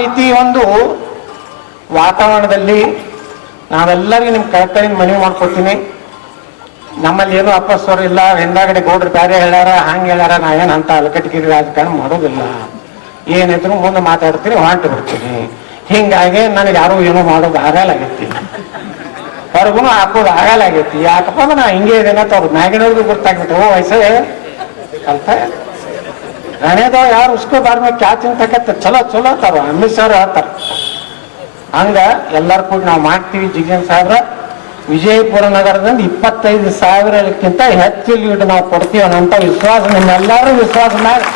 ರೀತಿ ಒಂದು ವಾತಾವರಣದಲ್ಲಿ ನಾವೆಲ್ಲರಿಗೂ ನಿಮ್ಮ ಕರ್ತವ್ಯ ಮನವಿ ಮಾಡ್ಕೊತೀನಿ. ನಮ್ಮಲ್ಲಿ ಏನೂ ಅಪಸ್ವರ ಇಲ್ಲ, ಹಿಂದಾಗಡೆ ಗೌಡ್ರು ಬೇರೆ ಹೇಳ್ಯಾರ ಹಂಗೆ ಹೇಳ್ಯಾರ, ನಾವೇನು ಅಂತ ಅಲಕಟ್ಟಿಗಿರಿ ರಾಜಕಾರಣ ಮಾಡೋದಿಲ್ಲ. ಏನಿದ್ರು ಮುಂದೆ ಮಾತಾಡ್ತೀನಿ, ಹೊಂಟು ಬಿಡ್ತೀನಿ. ಹಿಂಗಾಗಿ ನನಗೆ ಯಾರು ಏನೋ ಮಾಡೋದು ಆಗಲಾಗೈತಿ, ಹೊರಗೂ ಹಾಕೋದು ಆಗಲಾಗೈತಿ. ಯಾಕಪ್ಪ ಅಂದ್ರೆ ನಾ ಹಿಂಗೆ ಇದೇನಂತ ಅವ್ರು ಮ್ಯಾಗಿನವ್ರಿಗೂ ಗೊತ್ತಾಗ್ಬಿಟ್ಟು ಓ ವಯಸ್ಸೇ ಕಲ್ತ ಗಣೇದವ್ ಯಾರು ಉಸ್ಕೋ ಬಾರ್ ಮೇಲೆ ಕ್ಯಾ ಚಿಂತಕತ್ತ ಚಲೋ ಚಲೋ ಅಂತಾರ, ಅಮಿತ್ ಶಾ ಹೇಳ್ತಾರ. ಹಂಗ ಎಲ್ಲರೂ ಕೂಡ ನಾವು ಮಾಡ್ತೀವಿ. ಜಿಗನ್ ಸಾಹೇಬ್ರ ವಿಜಯಪುರ ನಗರದಿಂದ 25,000ಕ್ಕಿಂತ ಹೆಚ್ಚು ಲೀಡ್ ನಾವು ಕೊಡ್ತೀವಿ ಅನ್ನೋಂಥ ವಿಶ್ವಾಸ ನಿಮ್ಮೆಲ್ಲರೂ ವಿಶ್ವಾಸ ಮಾಡಿ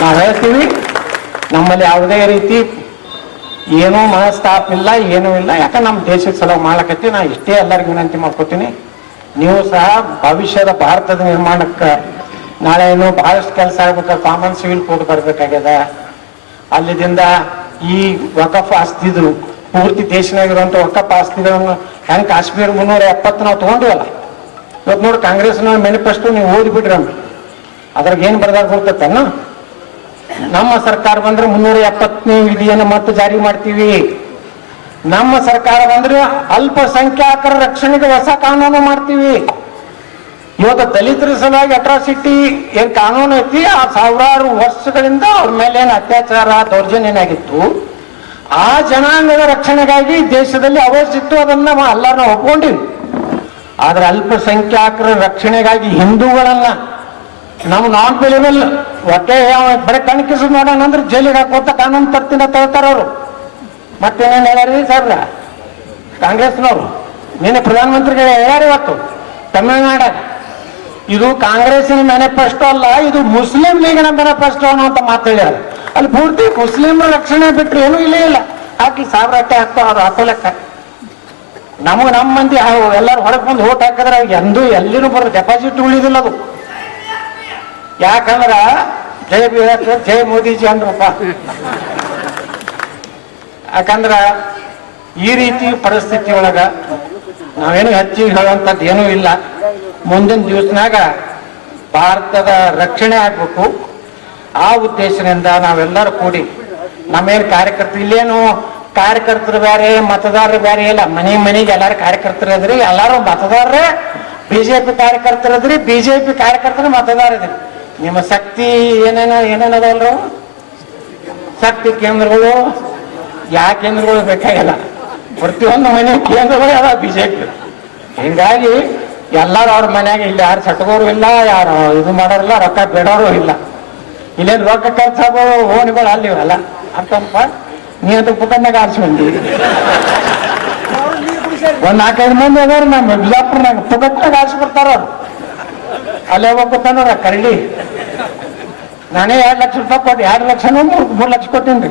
ನಾವು ಹೇಳ್ತೀವಿ. ನಮ್ಮಲ್ಲಿ ಯಾವುದೇ ರೀತಿ ಏನೂ ಮನಸ್ತಾಪ ಇಲ್ಲ, ಏನೂ ಇಲ್ಲ. ಯಾಕಂದ್ರೆ ನಮ್ಮ ದೇಶಕ್ಕೆ ಸಲುವಾಗಿ ಮಾಡ್ಲಕತ್ತೀವಿ. ನಾ ಇಷ್ಟೇ ಎಲ್ಲರಿಗೂ ವಿನಂತಿ ಮಾಡ್ಕೊತೀನಿ, ನೀವು ಸಹ ಭವಿಷ್ಯದ ಭಾರತದ ನಿರ್ಮಾಣಕ್ಕೆ ನಾಳೆ ಏನು ಬಹಳಷ್ಟು ಕೆಲಸ ಆಗ್ಬೇಕಾದ್ರೆ ಕಾಮನ್ ಸಿವಿಲ್ ಕೋಡ್ ಬರ್ಬೇಕಾಗ್ಯದ. ಅಲ್ಲಿದಿಂದ ಈ ವಕಫ್ ಆಸ್ತಿದ್ರು ಪೂರ್ತಿ ದೇಶನಾಗಿರುವಂಥ ವಕಫ್ ಆಸ್ತಿಗಳನ್ನು ಹೆಂಗೆ ಕಾಶ್ಮೀರ 370 ನಾವು ತೊಗೊಂಡಿವಲ್ಲ. ಇವತ್ತು ನೋಡಿ ಕಾಂಗ್ರೆಸ್ನ ಮ್ಯಾನಿಫೆಸ್ಟೋ ನೀವು ಓದಿಬಿಡ್ರಿ, ಅದ್ರಾಗ ಏನು ಬರ್ದಾಗ ಬರ್ತೈತನ್ನ ನಮ್ಮ ಸರ್ಕಾರ ಬಂದ್ರೆ 370ನೇ ವಿಧಿಯನ್ನು ಮತ್ತೆ ಜಾರಿ ಮಾಡ್ತೀವಿ. ನಮ್ಮ ಸರ್ಕಾರ ಬಂದ್ರೆ ಅಲ್ಪಸಂಖ್ಯಾತರ ರಕ್ಷಣೆಗೆ ಹೊಸ ಕಾನೂನು ಮಾಡ್ತೀವಿ. ಇವತ್ತು ದಲಿತರ ಸಲುವಾಗಿ ಅಟ್ರಾಸಿಟಿ ಏನ್ ಕಾನೂನು ಐತಿ, ಆ ಸಾವಿರಾರು ವರ್ಷಗಳಿಂದ ಅವ್ರ ಮೇಲೆ ಏನು ಅತ್ಯಾಚಾರ ದೌರ್ಜನ್ಯ ಏನಾಗಿತ್ತು, ಆ ಜನಾಂಗದ ರಕ್ಷಣೆಗಾಗಿ ದೇಶದಲ್ಲಿ ಅವಶ್ಯಿತ್ತು, ಅದನ್ನ ಎಲ್ಲರೂ ನಾವು ಒಪ್ಕೊಂಡಿವಿ. ಆದ್ರೆ ಅಲ್ಪಸಂಖ್ಯಾತರ ರಕ್ಷಣೆಗಾಗಿ ಹಿಂದೂಗಳನ್ನ ನಾವು ನಾನ್ ಬೆಲೆಬಲ್ ಹೊಟ್ಟೆ ಬರೀ ಕಣ್ಕಿಸ್ ನೋಡೋಣ ಅಂದ್ರೆ ಜೈಲಿಗೆ ಹಾಕೋತ ಕಾನೂನು ತರ್ತೀನಿ ಅಂತ ಹೇಳ್ತಾರ ಅವರು. ಮತ್ತೇನೇನು ಹೇಳ್ಯಾರಿ ಸಾಹೇಬ್ರ ಕಾಂಗ್ರೆಸ್ನವರು? ನಿನ್ನೆ ಪ್ರಧಾನಮಂತ್ರಿಗಳು ಹೇಳ್ಯಾರ ಇವತ್ತು ತಮಿಳುನಾಡ. ಇದು ಕಾಂಗ್ರೆಸ್ಸಿನ ಮ್ಯಾನಿಫೆಸ್ಟೋ ಅಲ್ಲ, ಇದು ಮುಸ್ಲಿಂ ಲೀಗಿನ ಮ್ಯಾನಿಫೆಸ್ಟೋ ಅನ್ನೋ ಮಾತು ಹೇಳ್ಯಾರ. ಅಲ್ಲಿ ಪೂರ್ತಿ ಮುಸ್ಲಿಮರ ರಕ್ಷಣೆ ಬಿಟ್ಟರೆ ಏನೂ ಇಲ್ಲೇ ಇಲ್ಲ. ಹಾಕಿ 1000 ಅಟ್ಟೆ ಹಾಕ್ತಾವ ಅವ್ರು ಹಾಕೋಲೆಕ್ಕ. ನಮಗೆ ನಮ್ಮ ಮಂದಿ ಎಲ್ಲರೂ ಹೊರಗೆ ಬಂದು ಓಟ್ ಹಾಕಿದ್ರೆ ಎಂದೂ ಎಲ್ಲಿನೂ ಬರೋ ಡೆಪಾಸಿಟ್ ಉಳಿದಿಲ್ಲ ಅದು. ಯಾಕಂದ್ರ ಜೈ ಮೋದಿಜಿ ಅಂದ್ರಪ್ಪ. ಯಾಕಂದ್ರ ಈ ರೀತಿ ಪರಿಸ್ಥಿತಿ ಒಳಗ ನಾವೇನು ಹೆಚ್ಚಿಗೆ ಹೇಳುವಂಥದ್ದು ಏನೂ ಇಲ್ಲ. ಮುಂದಿನ ದಿವಸನಾಗ ಭಾರತದ ರಕ್ಷಣೆ ಆಗ್ಬೇಕು. ಆ ಉದ್ದೇಶದಿಂದ ನಾವೆಲ್ಲರೂ ಕೂಡಿ ನಮ್ಮೇನು ಕಾರ್ಯಕರ್ತರು, ಇಲ್ಲೇನು ಕಾರ್ಯಕರ್ತರು ಬೇರೆ ಮತದಾರರು ಬೇರೆ ಇಲ್ಲ. ಮನೆಗೆ ಎಲ್ಲಾರು ಕಾರ್ಯಕರ್ತರು ಇದ್ರಿ, ಎಲ್ಲಾರು ಮತದಾರರೇ. ಬಿಜೆಪಿ ಕಾರ್ಯಕರ್ತರು ಇದ್ರಿ, ಬಿಜೆಪಿ ಕಾರ್ಯಕರ್ತರು ಮತದಾರ ಇದ್ರಿ. ನಿಮ್ಮ ಶಕ್ತಿ ಏನೇನದಲ್ರು ಶಕ್ತಿ ಕೇಂದ್ರಗಳು, ಯಾವ ಕೇಂದ್ರಗಳು ಬೇಕಾಗಿಲ್ಲ, ಪ್ರತಿಯೊಂದು ಮನೆ ಕೇಂದ್ರಗಳು ಯಾವ ಬಿಜೆಪಿ. ಹಿಂಗಾಗಿ ಎಲ್ಲರೂ ಅವ್ರ ಮನ್ಯಾಗ ಇಲ್ಲಿ ಯಾರು ಸಟ್ಗೋರು ಇಲ್ಲ, ಯಾರು ಇದು ಮಾಡೋರಿಲ್ಲ, ರೊಕ್ಕ ಬೇಡೋರು ಇಲ್ಲ. ಇಲ್ಲೇನು ರೊಕ್ಕ ಖರ್ಚಾಗೋರು ಓಣಿಗಳು ಅಲ್ಲಿವಲ್ಲ ಅಂತಪ್ಪ. ನೀ ಅಂತ ಪುಕ್ಕಡ್ನಾಗ ಆರಿಸಿ ಬಂದಿ. ಒಂದ್ 4-5 ಮಂದಿ ಅದಾರ ನಮ್ಮ ಬಿಜಾಪುರ್ನಾಗ ಪುಕ್ಕಟ್ನಾಗ ಆರಿಸಿ ಬರ್ತಾರ ಅವ್ರು. ಅಲ್ಲೇ ಹೋಗ್ಕೊತಾನ ಕರಡಿ. ನಾನೇ 2 ಲಕ್ಷ ರೂಪಾಯಿ ಕೊಟ್ಟು 2 ಲಕ್ಷನೂ 3 ಲಕ್ಷ ಕೊಟ್ಟೀನಿ.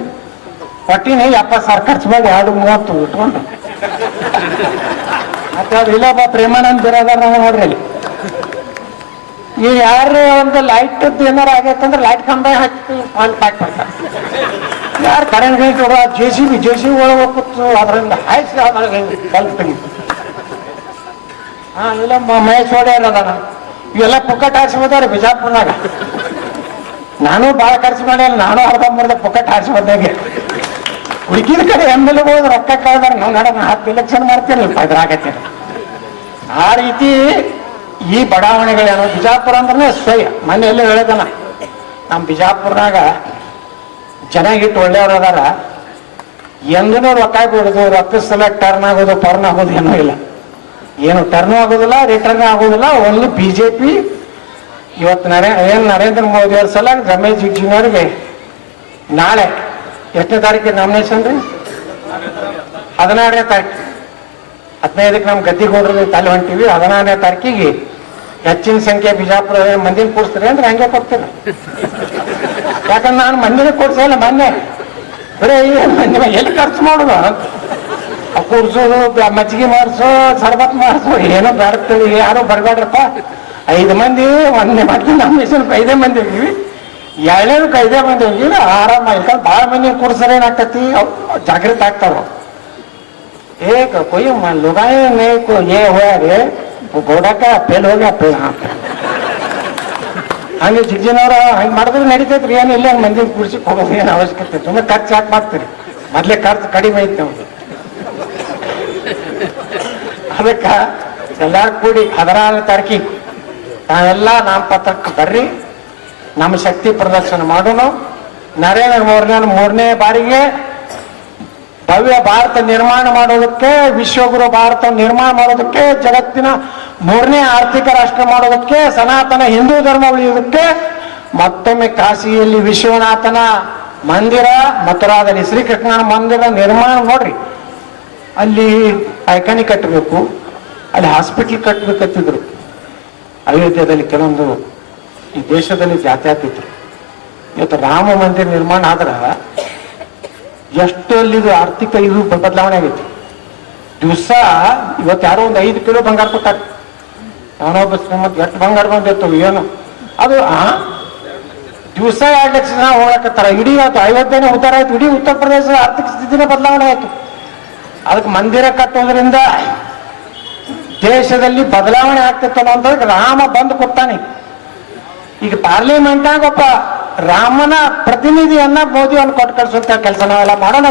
ಕೊಟ್ಟಿನಿ 70,000 ಖರ್ಚು ಮಾಡಿ 2-30 ಇಟ್ಕೊಂಡು. ಮತ್ತೆ ಅದು ಇಲ್ಲಪ್ಪ ಪ್ರೇಮಾನಂದ್ ಬಿರಾದಾರ ನೋಡ್ರಿ. ಅಲ್ಲಿ ಈಗ ಯಾರು ಒಂದು ಲೈಟ್ ಏನಾರ ಆಗೈತಂದ್ರೆ ಲೈಟ್ ಕಂಬ ಹಚ್ಚಿ ಪಾಲ್ ಪ್ಯಾಕ್ ಮಾಡ್ತಾರೆ. ಯಾರು ಕರೆಂಟ್ ಗೈಟ್ ಹೊಡ ಜೆ ಸಿ ಒಳಗೆ ಕೂತು ಅದರಿಂದ ಹಾಯಿಸಿ ಬಲ್ಬ್ ತೆಗಿತು. ಇಲ್ಲ ಮಹೇಶ್ ಹೊಡೆಯಲ್ಲ ಅದಾನ. ಇವೆಲ್ಲ ಪುಕ್ಕಟ್ ಹಾರಿಸಿ ಹೋದಾರೆ ಬಿಜಾಪುರ್ನಾಗ. ನಾನು ಭಾಳ ಖರ್ಚು ಮಾಡಿಲ್ಲ, ನಾನು ಅರ್ಧಂಬರ್ಧ ಪುಕ್ಕಟ್ ಹಾರಿಸಿ ಬಂದಾಗೆ. ಹುಡುಕಿದ ಕಡೆ MLA ಹೋದ್ರೆ ರೊಕ್ಕ ಕೇಳಿದಾರೆ, ನಾವು ನೋಡೋಣ 10 ಎಲೆಕ್ಷನ್ ಮಾಡ್ತೀನಲ್ಪ ಇದ್ರಾಗತ್ತೀನಿ. ಆ ರೀತಿ ಈ ಬಡಾವಣೆಗಳೇನು ಬಿಜಾಪುರ ಅಂದ್ರೆ ಸ್ವಯ ಮನೆ ಎಲ್ಲ ಹೇಳಿದನ. ನಮ್ಮ ಬಿಜಾಪುರ್ನಾಗ ಜನ ಇಟ್ಟು ಒಳ್ಳೆಯವ್ರು ಅದಾರ. ಎಂದೂ ರೊಕ್ಕ ಬಿಡೋದು, ರೊಕ್ಕ ಸಲ ಟರ್ನ್ ಆಗೋದು ಪರ್ನ್ ಆಗೋದು ಏನೂ ಇಲ್ಲ. ಏನು ಟರ್ನ್ ಆಗೋದಿಲ್ಲ, ರಿಟರ್ನ್ ಆಗೋದಿಲ್ಲ. Only BJP. ಇವತ್ತು ನರೇಂದ್ರ ಮೋದಿ ಅವ್ರ ಸಲ ರಮೇಶ್ ಜಿಗ್ಜಿನವ್ರಿಗೆ ನಾಳೆ ಎಷ್ಟನೇ ತಾರೀಕಿಗೆ ನಾಮಿನೇಷನ್ ರೀ? 16ನೇ ತಾರೀಕು. 15ಕ್ಕೆ ನಮ್ಮ ಗದ್ದಿಗೌಡರಿಗೆ ತಲೆ ಹೊಂಟಿವಿ. 16ನೇ ತಾರೀಕಿಗೆ ಹೆಚ್ಚಿನ ಸಂಖ್ಯೆ ಬಿಜಾಪುರ ಮಂದಿನ ಕೂರಿಸ್ತಾರೆ ಅಂದ್ರೆ ಹಂಗೆ ಕೊಡ್ತೀನಿ. ಯಾಕಂದ್ರೆ ನಾನು ಮಂದಿನ ಕೊಡ್ಸಿಲ್ಲ ಮೊನ್ನೆ. ಬರೀ ಮಂದಿ ಎಲ್ಲಿ ಖರ್ಚು ಮಾಡೋದು, ಕೂರ್ಸೋದು, ಮಜ್ಜಿಗೆ ಮಾಡಿಸೋ, ಸರ್ಬತ್ ಮಾಡಿಸೋ, ಏನೋ ಬೇಡ್ತೀವಿ. ಯಾರು ಬರಬೇಡ್ರಪ್ಪ. 5 ಮಂದಿ ಒಂದೇ ಮಂದಿ ನಾಮಿನೇಷನ್ 5 ಮಂದಿ ಹೋಗಿವಿ. 2ನೇದಕ್ಕೆ 5 ಮಂದಿ ಹೋಗಿವಿ. ಆರಾಮ. ಯಾಕಂದ್ರೆ ಭಾಳ ಮಂದಿ ಕೂರ್ಸರೆ ಏನಾಗ್ತತಿ, ಜಾಗೃತಿ ಆಗ್ತಾವ. कोई लुगाई नहीं को ये हुआ रे, वो घोड़ा का फेल हो गया फेल। हाँ ಹಂಗೆ ಜಿಗ್ಜಿನವ್ರ ಹಂಗೆ ಮಾಡಿದ್ರೆ ನಡೀತೈತ್ರಿ, ಏನು ಇಲ್ಲ ಮಂದಿ ಕುರ್ಸಿಗೆ ಹೋಗೋದು ಏನು ಅವಶ್ಯಕತೆ, ಸುಮ್ಮನೆ ಖರ್ಚು ಯಾಕೆ ಮಾಡ್ತೀರಿ, ಮೊದಲೇ ಖರ್ಚು ಕಡಿಮೆ ಐತಿ ನಮ್ದು. ಅದಕ್ಕ ಎಲ್ಲಾರು ಕೂಡಿ 16ನೇ ತಾರೀಕಿಗೆ ನಾವೆಲ್ಲ ನಾಮಪತ್ರಕ್ಕೆ ಬರ್ರಿ, ನಮ್ಮ ಶಕ್ತಿ ಪ್ರದರ್ಶನ ಮಾಡೋಣ. ನರೇಂದ್ರ ಮೋದಿನ 3ನೇ ಬಾರಿಗೆ ಭವ್ಯ ಭಾರತ ನಿರ್ಮಾಣ ಮಾಡೋದಕ್ಕೆ, ವಿಶ್ವಗುರು ಭಾರತ ನಿರ್ಮಾಣ ಮಾಡೋದಕ್ಕೆ, ಜಗತ್ತಿನ 3ನೇ ಆರ್ಥಿಕ ರಾಷ್ಟ್ರ ಮಾಡೋದಕ್ಕೆ, ಸನಾತನ ಹಿಂದೂ ಧರ್ಮ ಉಳಿಯೋದಕ್ಕೆ ಮತ್ತೊಮ್ಮೆ ಕಾಶಿಯಲ್ಲಿ ವಿಶ್ವನಾಥನ ಮಂದಿರ, ಮಥುರಾದಲ್ಲಿ ಶ್ರೀಕೃಷ್ಣನ ಮಂದಿರ ನಿರ್ಮಾಣ ನೋಡ್ರಿ. ಅಲ್ಲಿ ಪಾಯ್ಖಾನೆ ಕಟ್ಟಬೇಕು, ಅಲ್ಲಿ ಹಾಸ್ಪಿಟ್ಲ್ ಕಟ್ಟಬೇಕಂತಿದ್ರು. ಅಯೋಧ್ಯದಲ್ಲಿ ಕೆಲವೊಂದು ಈ ದೇಶದಲ್ಲಿ ಜಾತ್ಯಾತಿದ್ರು. ಇವತ್ತು ರಾಮ ಮಂದಿರ ನಿರ್ಮಾಣ ಆದ್ರ ಎಷ್ಟು ಅಲ್ಲಿ ಆರ್ಥಿಕ ಇದು ಬದಲಾವಣೆ ಆಗೈತಿ. ದಿವಸ ಇವತ್ತು ಯಾರೋ ಒಂದು 5 ಕಿಲೋ ಬಂಗಾರ ಕೊಟ್ಟಾರ, ನಾನೊಬ್ಬ ಶ್ರೀಮಂತ ಎಷ್ಟು ಬಂಗಾರ ಬಂದಿರ್ತವೆ ಏನು ಅದು. ದಿವಸ 2 ಲಕ್ಷ ಜನ ಹೋಗಕತ್ತಾರ. ಇಡೀ ಆಯ್ತು ಅಯೋಧ್ಯೆನೇ ಉದ್ಧಾರ ಆಯ್ತು, ಇಡೀ ಉತ್ತರ ಪ್ರದೇಶದ ಆರ್ಥಿಕ ಸ್ಥಿತಿನೇ ಬದಲಾವಣೆ ಆಯ್ತು. ಅದಕ್ಕೆ ಮಂದಿರ ಕಟ್ಟೋದ್ರಿಂದ ದೇಶದಲ್ಲಿ ಬದಲಾವಣೆ ಆಗ್ತಿತ್ತು ಅನ್ನೋದಕ್ಕೆ ರಾಮ ಬಂದು ಕೊಡ್ತಾನೆ. ಈಗ ಪಾರ್ಲಿಮೆಂಟ್ನಾಗ ಒಬ್ಬ ರಾಮನ ಪ್ರತಿನಿಧಿಯನ್ನ ಮೋದಿಯನ್ನು ಕೊಟ್ಟು ಕಳಿಸುವಂತ ಕೆಲಸ ನಾವೆಲ್ಲ ಮಾಡೋಣ.